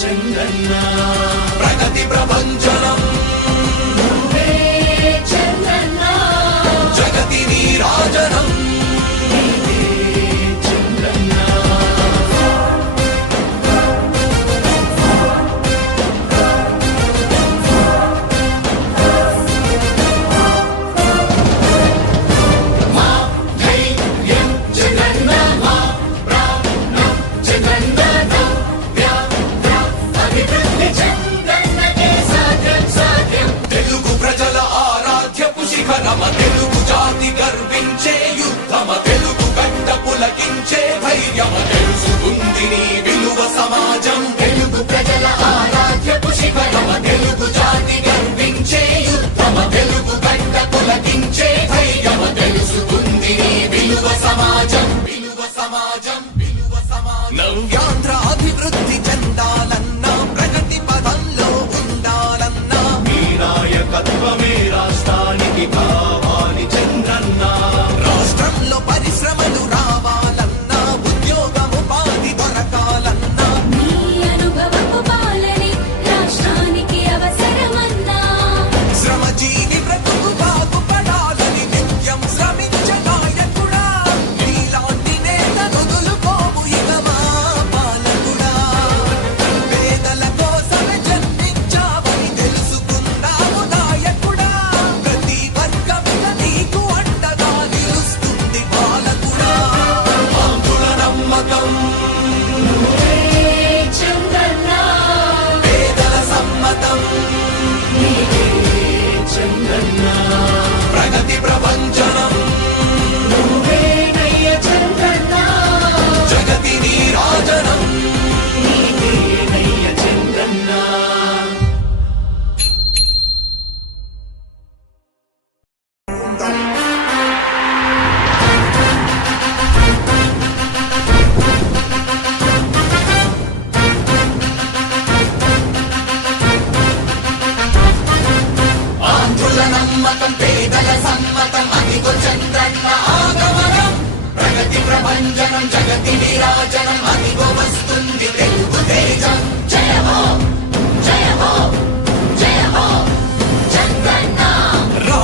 చంద్రన్న ప్రగతి ప్రభంజనం చంద్రన్న జగతి నీరాజనం తెలుగు జాతి గర్వించే యుద్ధమ తెలుగు గడ్డ పులకించే ధైర్యమ తెలుసుకుంది నీ విలువ సమాజం తెలుగు ప్రజల ఆరాధ్యపు శిఖరమ తెలుగు జాతి గర్వించే యుద్ధమ తెలుగు గడ్డ పులకించే ధైర్యమ తెలుసుకుంది నీ విలువ సమాజం విలువ సమాజం విలువ సమాజం నవ్యాంధ్ర అభివృద్ధి చెందాలన్నా ప్రగతి పదంలో ఉండాలన్నా మీ నాయకత్వమే రాష్ట్రానికి కావాలి చంద్రన్న రాష్ట్రంలో పరిశ్రమలు రావాలన్నా ఉద్యోగం ఉపాధి దొరకాలన్నా నీ అనుభవపు పాలనే రాష్ట్రానికి అవసరమన్నా శ్రమజీవి బ్రతుకు బాగుపడాలని నిత్యం శ్రమించే నాయకుడా నీలాంటి నేత వదులుకోవు ఇక మా పాలకుడా పేదల కోసమే జన్మించావని తెలుసుకున్నావు నాయకుడా ప్రతి వర్గంగా నీకు అండగా నిలుస్తుంది పాలకుడా ఆంధ్రుల నమ్మకం చంద్రన్న పేదల సమ్మతం చంద్రన్న ప్రగతి ప్రభంజనం నువ్వేనయ్య చంద్రన్న జగతి నీరాజనం నీవేనయ్య చంద్రన్న ఆంధ్రుల నమ్మకం పేదల సమ్మతం అదిగో చంద్రన్న ఆగమనం ప్రగతి ప్రభంజనం జగతి నీరాజనం అదిగో వస్తుంది తెలుగు తేజం జయ హో జయ హో జయ హో చంద్రన్న రా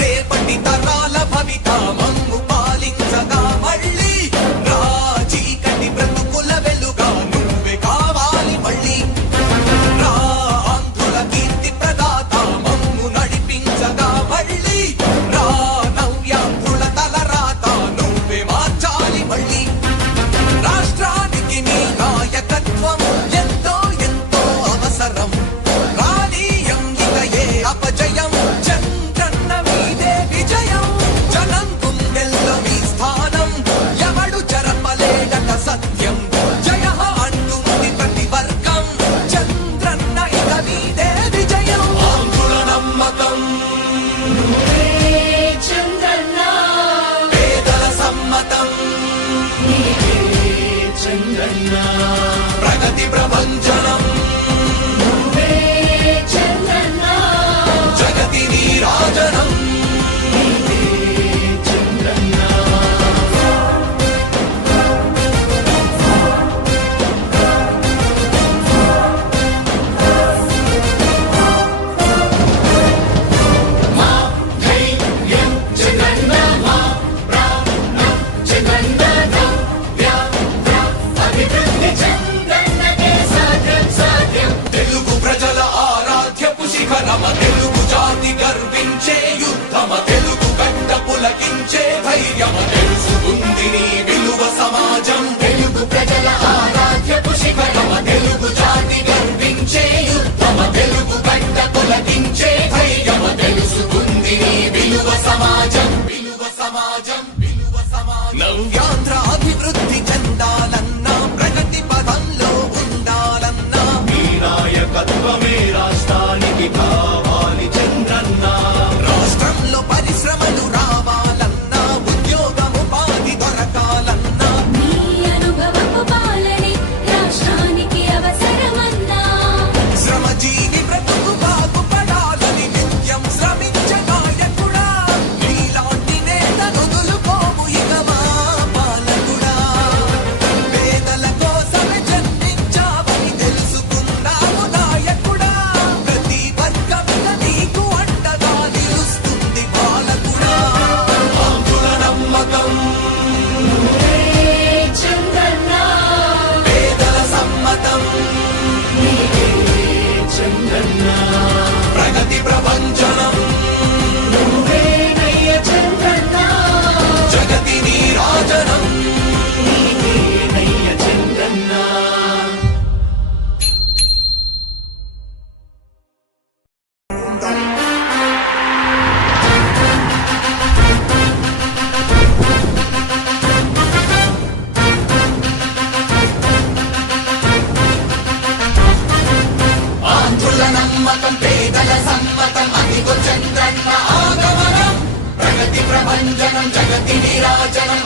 రేపటి తరాల భవిత మమ్ము పాలించగా మళ్ళీ రా చీకటి బ్రతుకుల వెలుగా నువ్వే కావాలి మళ్ళీ రా ఆంధ్రుల కీర్తి ప్రదాత మమ్ము నడిపించగా మళ్ళీ రా నవ్యాంధ్రుల తలరాత నువ్వే మార్చాలి మళ్ళీ రాష్ట్రానికి నీ నాయకత్వం ఎంతో ఎంతో అవసరం రానీయం ఇక ఏ అపజయం చంద్రన్న మీదే విజయం జనం గుండెల్లో మీ స్థానం ఎవడు చెరపలేడట సత్యం జయ హో అంటుంది ప్రతి వర్గం చంద్రన్న ఇక మీదే విజయం ఆంధ్రుల నమ్మకం చంద్రన్న పేదల సమ్మతం చంద్రన్న ప్రగతి ప్రభంజనం చంద్రన్న జగతి నీరాజనం చంద్రన్న మా ధైర్యం చంద్రన్న మా ప్రాణం చంద్రన్న నవ్య అభివృద్ధి చంద్రన్నకే సాధ్యం ప్రభంజనం జగతి నీరాజనం